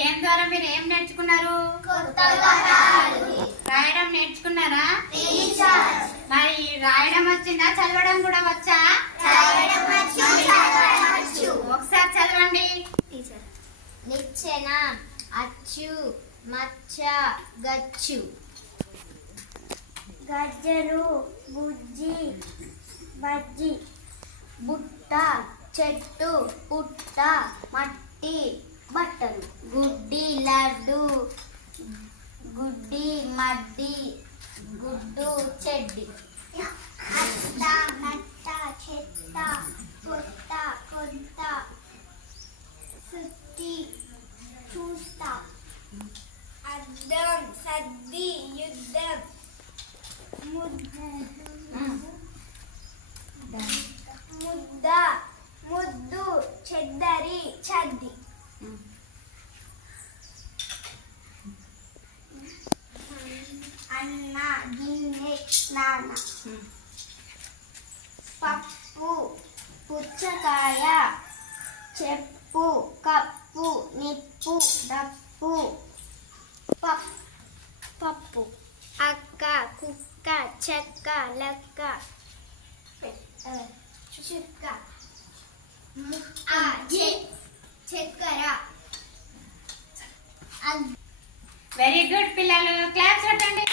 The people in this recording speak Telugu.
నేర్చుకున్నారు? రాయడం నేర్చుకున్నారా? మరి రాయడం వచ్చిందా? చదవడం కూడా వచ్చా? ఒకసారి చదవండి. నిచ్చెన అచ్చు మచ్చ గచ్చు. గజ్జలు బుజ్జి బజ్జి బుట్ట చెట్టు పుట్ట మట్టి బట్టలు. గుడ్డి లడ్డు గుడ్డి మడ్డి స్నాన. పప్పు పుచ్చకాయ చెప్పు కప్పు నిప్పు డప్పు. పప్పు. అక్క కుక్క చెక్క లెక్క. చెక్క చక్కెర. వెరీ గుడ్ పిల్లలు. క్లాస్ కొట్టండి.